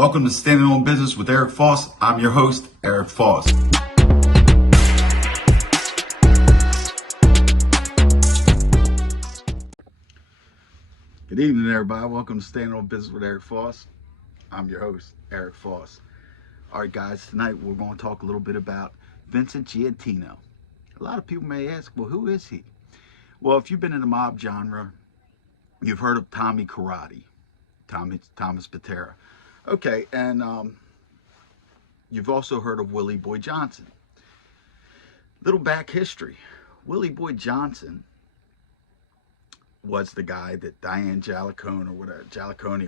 Welcome to Standing on Business with Eric Foss. I'm your host, Eric Foss. Good evening, everybody. Welcome to Standing on Business with Eric Foss. I'm your host, Eric Foss. All right, guys, tonight we're going to talk a little bit about Vincent Giantino. A lot of people may ask, well, who is he? Well, if you've been in the mob genre, you've heard of Tommy Karate, Thomas Patera. Okay, and you've also heard of Willie Boy Johnson. Little back history. Willie Boy Johnson was the guy that Diane Gialicone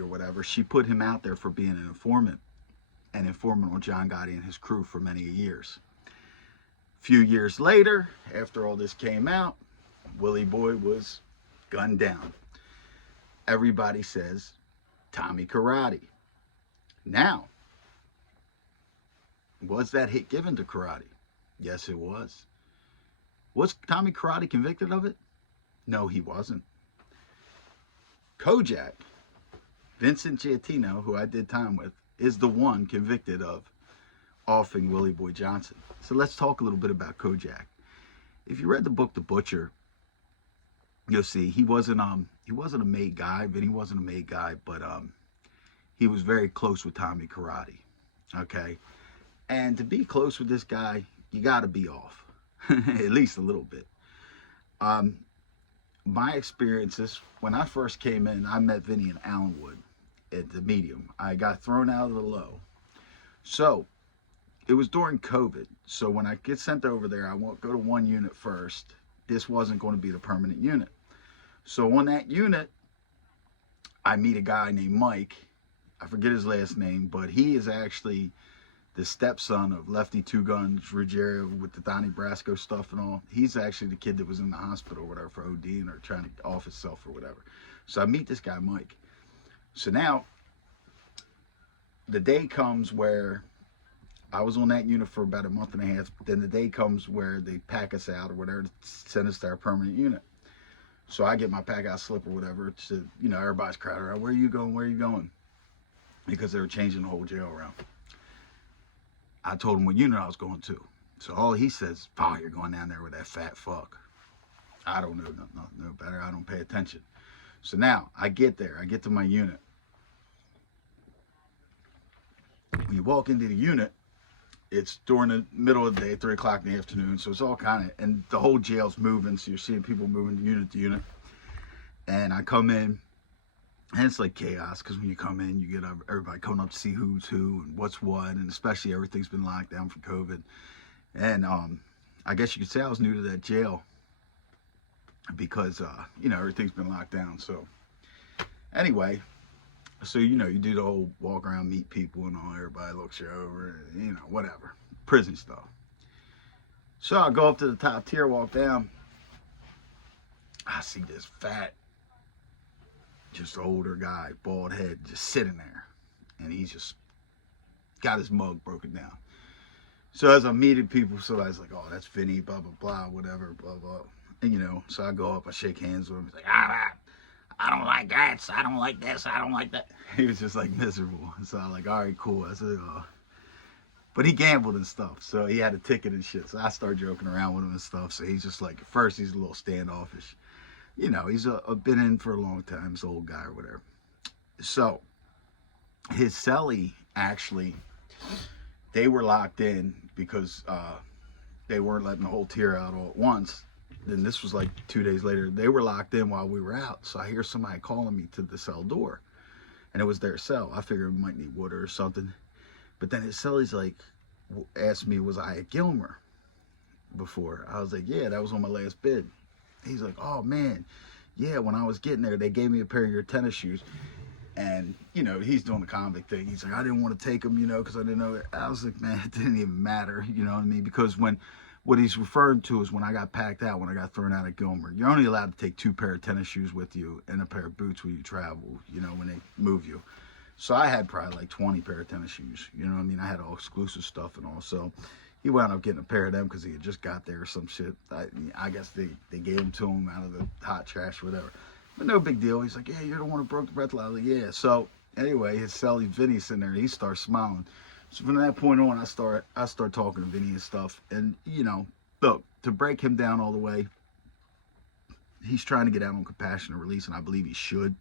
or whatever, she put him out there for being an informant on John Gotti and his crew for many years. A few years later, after all this came out, Willie Boy was gunned down. Everybody says Tommy Karate. Now, was that hit given to Karate? Yes, it was. Was Tommy Karate convicted of it? No, he wasn't. Kojak, Vincent Giantino, who I did time with, is the one convicted of offing Willie Boy Johnson. So let's talk a little bit about Kojak. If you read the book The Butcher, you'll see he wasn't a made guy, but he was very close with Tommy Karate. Okay, and to be close with this guy, you got to be off, at least a little bit. My experiences when I first came in, I met Vinny in Allenwood at the medium. I got thrown out of the low, so it was during COVID. So when I get sent over there, I won't go to one unit first. This wasn't going to be the permanent unit. So on that unit, I meet a guy named Mike. I forget his last name, but he is actually the stepson of Lefty Two Guns Ruggiero with the Donnie Brasco stuff and all. He's actually the kid that was in the hospital or whatever for ODing or trying to off himself or whatever. So I meet this guy, Mike. So now, the day comes where I was on that unit for about a month and a half. Then the day comes where they pack us out or whatever to send us to our permanent unit. So I get my pack out slip or whatever. To, everybody's crowded around. Where are you going? Where are you going? Because they were changing the whole jail around. I told him what unit I was going to. So all he says, "Oh, you're going down there with that fat fuck." I don't know no better. I don't pay attention. So now I get there. I get to my unit. When you walk into the unit, it's during the middle of the day, 3 o'clock in the afternoon. So it's all kind of, and the whole jail's moving. So you're seeing people moving unit to unit. And I come in. And it's like chaos, because when you come in, you get everybody coming up to see who's who and what's what, and especially everything's been locked down for COVID. And I guess you could say I was new to that jail because, everything's been locked down. So anyway, so, you do the whole walk around, meet people and all, everybody looks you over, and, whatever, prison stuff. So I go up to the top tier, walk down, I see this fat, just older guy, bald head, just sitting there. And he's just got his mug broken down. So as I'm meeting people, somebody's like, "Oh, that's Vinny, blah, blah, blah, whatever, blah, blah." And, so I go up, I shake hands with him. He's like, I don't like that. I don't like this. I don't like that. He was just like miserable. So I'm like, all right, cool. I said, but he gambled and stuff. So he had a ticket and shit. So I started joking around with him and stuff. So he's just like, at first he's a little standoffish. He's been in for a long time, he's an old guy or whatever. So, his cellie, actually, they were locked in because they weren't letting the whole tier out all at once. Then this was like 2 days later. They were locked in while we were out. So I hear somebody calling me to the cell door. And it was their cell. I figured we might need water or something. But then his cellie's like, asked me, was I at Gilmer before? I was like, yeah, that was on my last bid. He's like, "Oh man, yeah, when I was getting there, they gave me a pair of your tennis shoes." And, he's doing the convict thing. He's like, "I didn't want to take them, because I didn't know that." I was like, man, it didn't even matter, you know what I mean? Because what he's referring to is when I got packed out, when I got thrown out at Gilmer, you're only allowed to take 2 pair of tennis shoes with you and a pair of boots when you travel, when they move you. So I had probably like 20 pair of tennis shoes, you know what I mean? I had all exclusive stuff and all. So he wound up getting a pair of them because he had just got there or some shit. I guess they gave them to him out of the hot trash or whatever. But no big deal. He's like, "Yeah, you're the one who broke the breath law." I was like, "Yeah." So Anyway, his celly Vinny's in there. He starts smiling. So from that point on, I start talking to Vinny and stuff. And look, to break him down all the way, he's trying to get out on compassionate release, and I believe he should.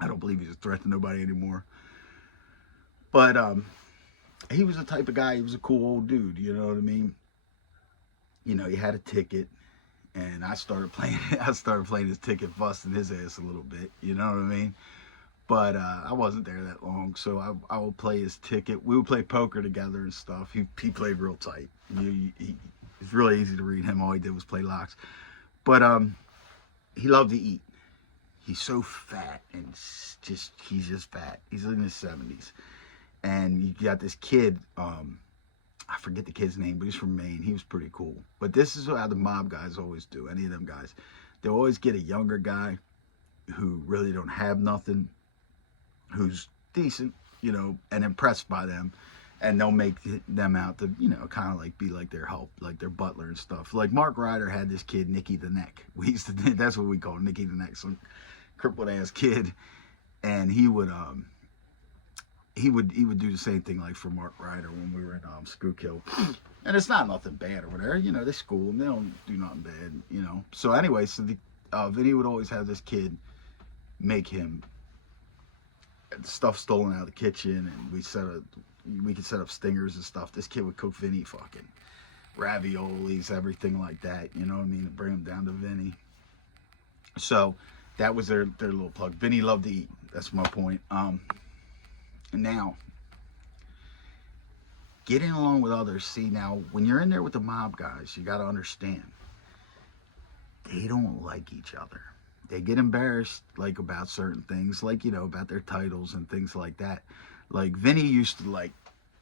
I don't believe he's a threat to nobody anymore. But he was the type of guy. He was a cool old dude. You know what I mean? He had a ticket, and I started playing. I started playing his ticket, busting his ass a little bit. You know what I mean? But I wasn't there that long, so I would play his ticket. We would play poker together and stuff. He played real tight. It's really easy to read him. All he did was play locks. But he loved to eat. He's so fat, and he's just fat. He's in his 70s. And you got this kid, I forget the kid's name, but he's from Maine. He was pretty cool. But this is how the mob guys always do, any of them guys. They always get a younger guy who really don't have nothing, who's decent, and impressed by them. And they'll make them out to, kind of like be like their help, like their butler and stuff. Like Mark Ryder had this kid, Nicky the Neck. That's what we call Nicky the Neck, some crippled ass kid. And he would do the same thing like for Mark Ryder when we were in Schuylkill. And it's not nothing bad or whatever, they school him, they don't do nothing bad, So anyway, so Vinny would always have this kid make him stuff stolen out of the kitchen, and we could set up stingers and stuff. This kid would cook Vinny fucking raviolis, everything like that, you know what I mean, to bring him down to Vinny. So that was their little plug. Vinny loved to eat. That's my point. Now, getting along with others. See, now, when you're in there with the mob guys, you got to understand, they don't like each other. They get embarrassed, like, about certain things, like, about their titles and things like that. Like, Vinny used to like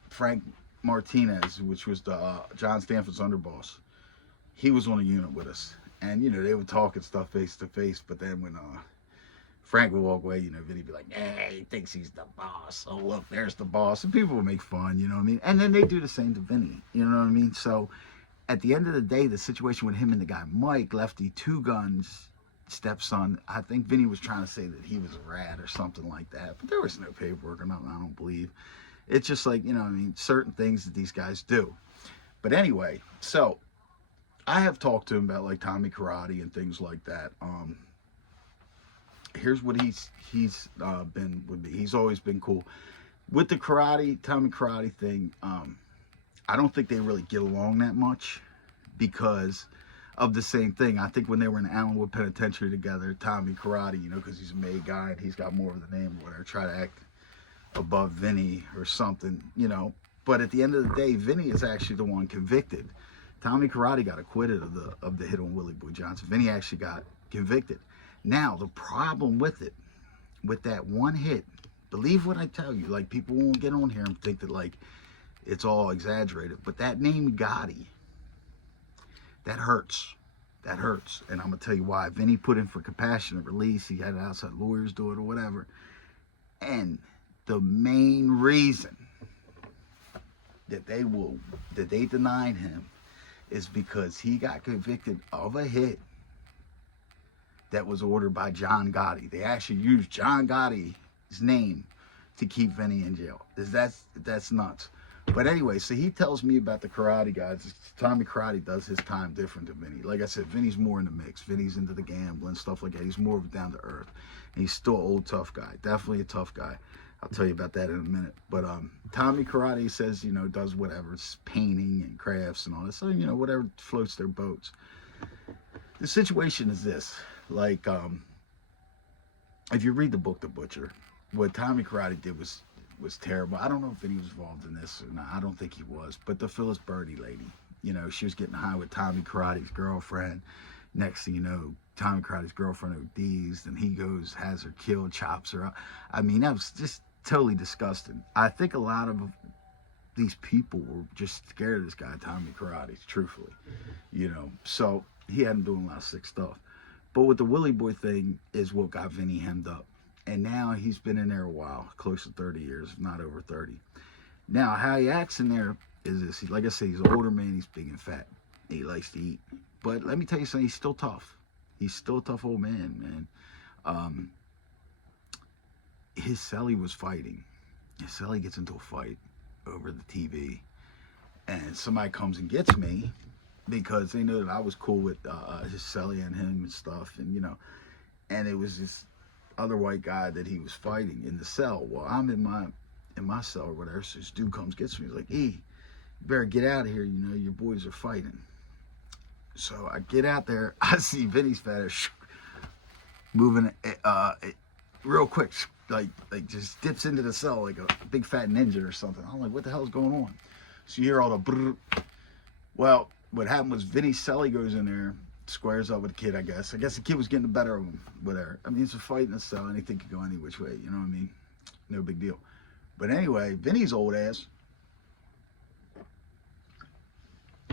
Frank Martinez, which was the John Stanford's underboss. He was on a unit with us. And, they would talk and stuff face to face, but then when Frank would walk away, Vinny would be like, he thinks he's the boss. Oh, look, there's the boss. And people would make fun, you know what I mean? And then they do the same to Vinny, you know what I mean? So, at the end of the day, the situation with him and the guy Mike, Lefty Two Guns, stepson, I think Vinny was trying to say that he was a rat or something like that. But there was no paperwork or nothing, I don't believe. It's just like, certain things that these guys do. But anyway, so, I have talked to him about like Tommy Karate and things like that. Here's what he's been with me. He's always been cool with the Tommy Karate thing. I don't think they really get along that much because of the same thing. I think when they were in Allenwood Penitentiary together, Tommy Karate, because he's a May guy and he's got more of the name or whatever, try to act above Vinny or something, But at the end of the day, Vinny is actually the one convicted. Tommy Karate got acquitted of the hit on Willie Boy Johnson. Vinny actually got convicted. Now, the problem with it, with that one hit, believe what I tell you, like, people won't get on here and think that, like, it's all exaggerated, but that name Gotti, that hurts. That hurts, and I'm going to tell you why. Vinny put in for compassionate release. He had outside lawyers do it or whatever, and the main reason that they denied him is because he got convicted of a hit that was ordered by John Gotti. They actually used John Gotti's name to keep Vinny in jail. That's nuts. But anyway, so he tells me about the karate guys. Tommy Karate does his time different than Vinny. Like I said, Vinny's more in the mix. Vinny's into the gambling, stuff like that. He's more of a down to earth. And he's still an old tough guy. Definitely a tough guy. I'll tell you about that in a minute. But Tommy Karate says, does whatever. It's painting and crafts and all that. So, whatever floats their boats. The situation is this. Like, if you read the book, The Butcher, what Tommy Karate did was terrible. I don't know if Vinny was involved in this or not. I don't think he was. But the Phyllis Birdie lady, she was getting high with Tommy Karate's girlfriend. Next thing you know, Tommy Karate's girlfriend ODs. Then he goes, has her killed, chops her up. I mean, that was just totally disgusting. I think a lot of these people were just scared of this guy, Tommy Karate, truthfully. So he had him doing a lot of sick stuff. But with the Willie Boy thing is what got Vinny hemmed up. And now he's been in there a while, close to 30 years, if not over 30. Now, how he acts in there is this. Like I said, he's an older man. He's big and fat. He likes to eat. But let me tell you something. He's still tough. He's still a tough old man, man. his celly was fighting. His celly gets into a fight over the TV, and somebody comes and gets me because they knew that I was cool with his celly and him and stuff, and you know, and it was this other white guy that he was fighting in the cell. Well, I'm in my cell or whatever, so this dude comes, gets me. He's like, "E, you better get out of here, you know, your boys are fighting." So I get out there, I see Vinny's fat ass moving real quick, like just dips into the cell like a big fat ninja or something. I'm like, what the hell's going on? So you hear all the brrr. Well, what happened was Vinny's celly goes in there, squares up with the kid, I guess. I guess the kid was getting the better of him, whatever. I mean, it's a fight in the cell. Anything could go any which way, you know what I mean? No big deal. But anyway, Vinny's old ass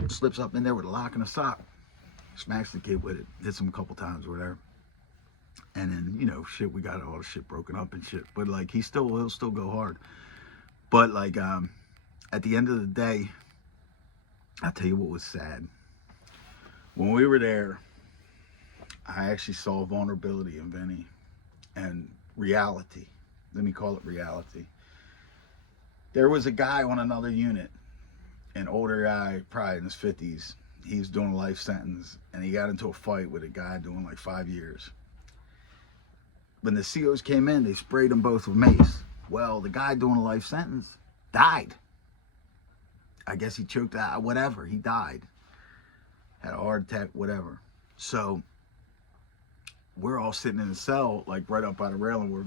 slips up in there with a lock and a sock, smacks the kid with it, hits him a couple times or whatever. And then, you know, shit, we got all the shit broken up and shit. But like, he'll still go hard. But like, at the end of the day, I'll tell you what was sad. When we were there, I actually saw vulnerability in Vinny and reality. Let me call it reality. There was a guy on another unit, an older guy, probably in his 50s. He was doing a life sentence, and he got into a fight with a guy doing like 5 years. When the COs came in, they sprayed them both with mace. Well, the guy doing a life sentence died. I guess he choked out, whatever, he died. Had a heart attack, whatever. So we're all sitting in the cell, like right up by the railing where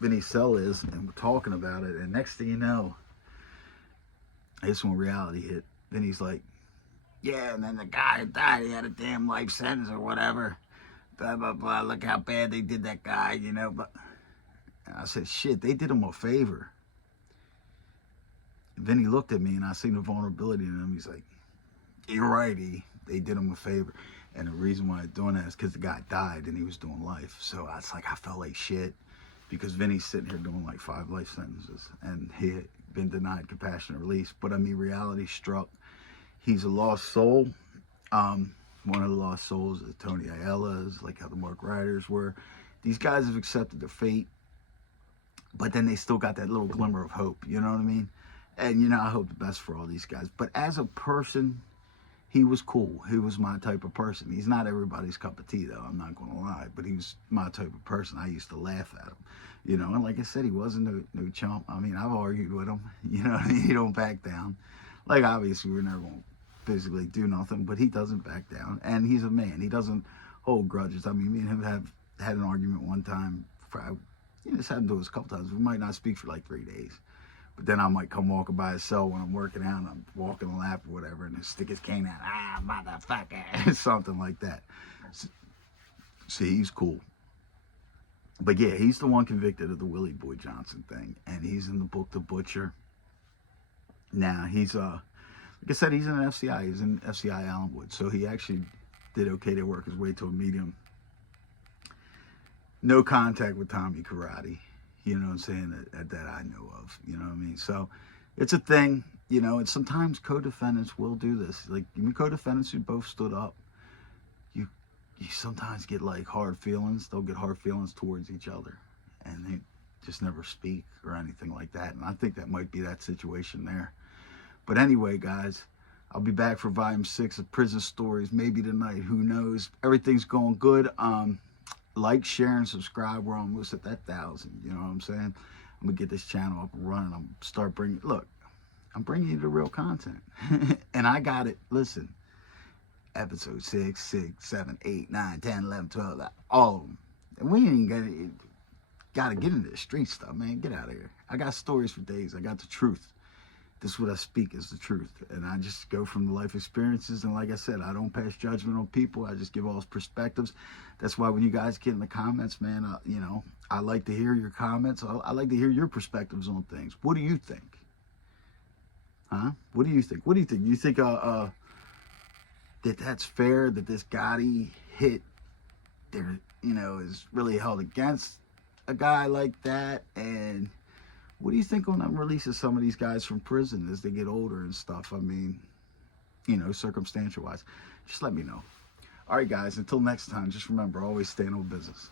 Vinny's cell is, and we're talking about it. And next thing you know, this when reality hit. Vinny's like, yeah, and then the guy died, he had a damn life sentence or whatever. Blah, blah, blah, look how bad they did that guy, you know. But and I said, shit, they did him a favor. And Vinny looked at me, and I seen the vulnerability in him. He's like, you're right, E. They did him a favor. And the reason why I'm doing that is because the guy died, and he was doing life. So it's like, I felt like shit, because Vinny's sitting here doing like 5 life sentences, and he had been denied compassionate release. But I mean, reality struck. He's a lost soul. One of the lost souls is Tony Ayala's, like how the Mark Riders were. These guys have accepted their fate, but then they still got that little glimmer of hope, you know what I mean? And, you know, I hope the best for all these guys. But as a person, he was cool. He was my type of person. He's not everybody's cup of tea, though, I'm not going to lie. But he was my type of person. I used to laugh at him, you know. And like I said, he wasn't no chump. I mean, I've argued with him, you know what I mean? He don't back down. Like, obviously, we're never going to physically do nothing, but he doesn't back down, and he's a man. He doesn't hold grudges. I mean, me and him have had an argument one time. This happened to us a couple times. We might not speak for like 3 days, but then I might come walking by his cell when I'm working out, and I'm walking the lap or whatever, and stick his cane out, motherfucker, something like that. See, he's cool. But yeah, he's the one convicted of the Willie Boy Johnson thing, and he's in the book The Butcher. Now, he's like I said, he's in an FCI. He's in FCI Allenwood. So he actually did okay to work his way to a medium. No contact with Tommy Karate. You know what I'm saying? That I know of. You know what I mean? So it's a thing, you know, and sometimes co-defendants will do this. Like, even co-defendants who both stood up, you sometimes get like hard feelings. They'll get hard feelings towards each other. And they just never speak or anything like that. And I think that might be that situation there. But anyway, guys, I'll be back for Volume 6 of Prison Stories, maybe tonight. Who knows? Everything's going good. Like, share, and subscribe. We're almost at that 1,000. You know what I'm saying? I'm going to get this channel up and running. I'm bringing you the real content. And I got it. Listen, episode 6, 7, 8, 9, 10, 11, 12, all of them. And we ain't got to get into the street stuff, man. Get out of here. I got stories for days. I got the truth. This is what I speak is the truth. And I just go from the life experiences. And like I said, I don't pass judgment on people. I just give all perspectives. That's why when you guys get in the comments, man, you know, I like to hear your comments. I like to hear your perspectives on things. What do you think? Huh? What do you think? What do you think? You think that that's fair, that this Gotti hit there, you know, is really held against a guy like that? And what do you think on them releases some of these guys from prison as they get older and stuff? I mean, you know, circumstantial wise. Just let me know. All right, guys, until next time, just remember, always stay in business.